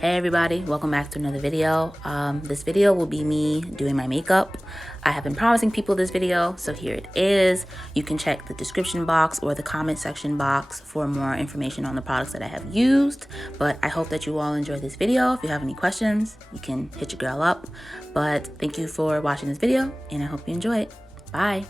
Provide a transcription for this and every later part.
Hey everybody, welcome back to another video. This video will be me doing my makeup. I have been promising people this video, so here it is. You can check the description box or the comment section box for more information on the products that I have used. But I hope that you all enjoyed this video. If you have any questions, you can hit your girl up. But thank you for watching this video, and I hope you enjoy it. Bye.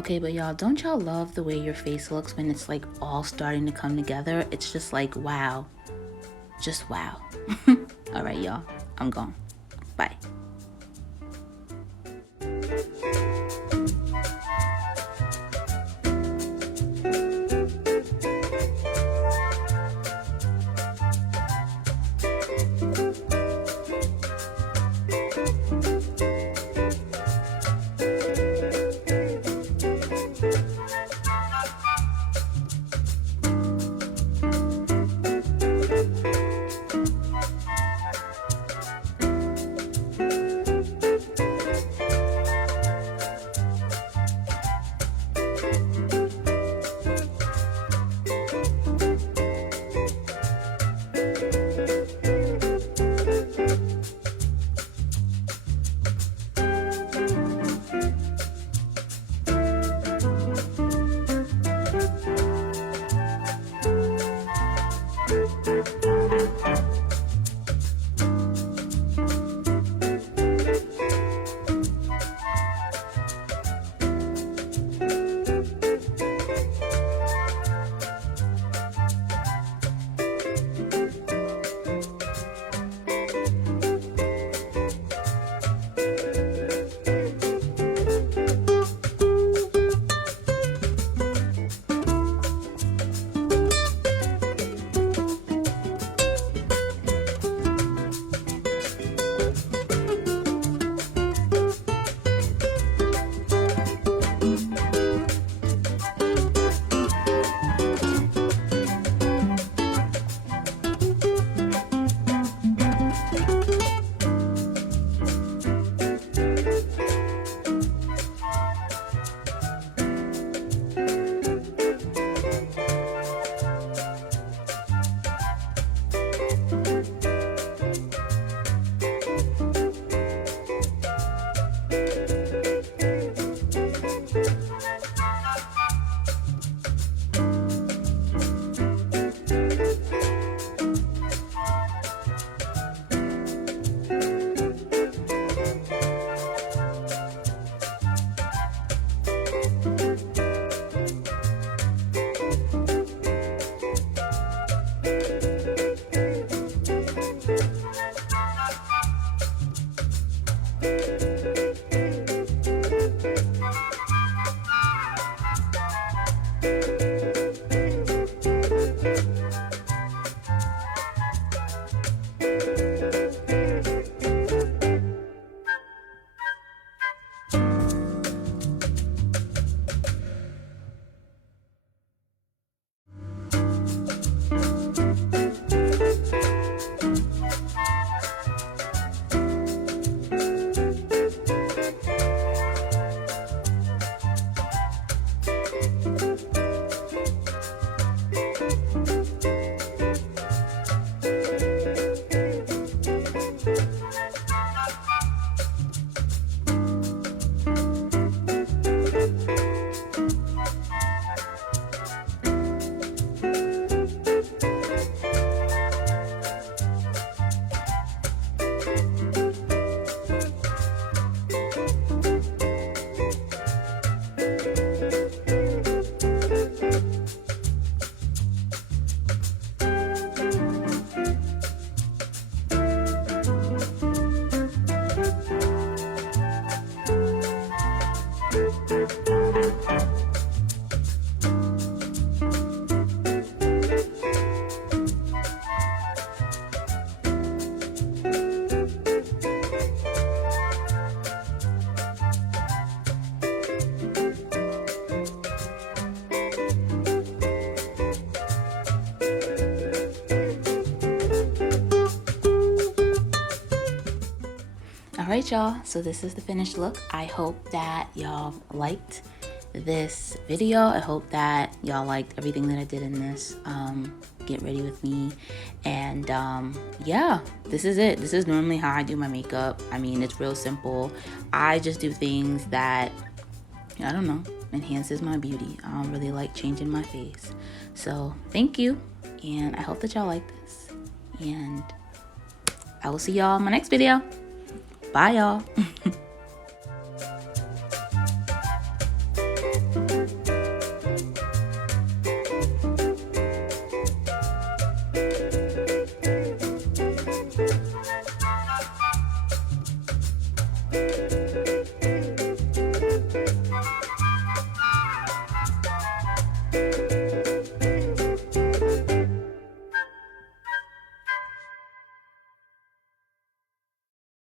Okay, but y'all, don't y'all love the way your face looks when it's like all starting to come together? It's just like, wow. Just wow. All right, y'all, I'm gone. Bye. Alright y'all, so this is the finished look. I hope that y'all liked this video. I hope that y'all liked everything that I did in this get ready with me. And yeah, this is it. This is normally how I do my makeup. I mean, it's real simple. I just do things that, I don't know, enhances my beauty. I don't really like changing my face. So thank you, and I hope that y'all like this, and I will see y'all in my next video. Bye y'all.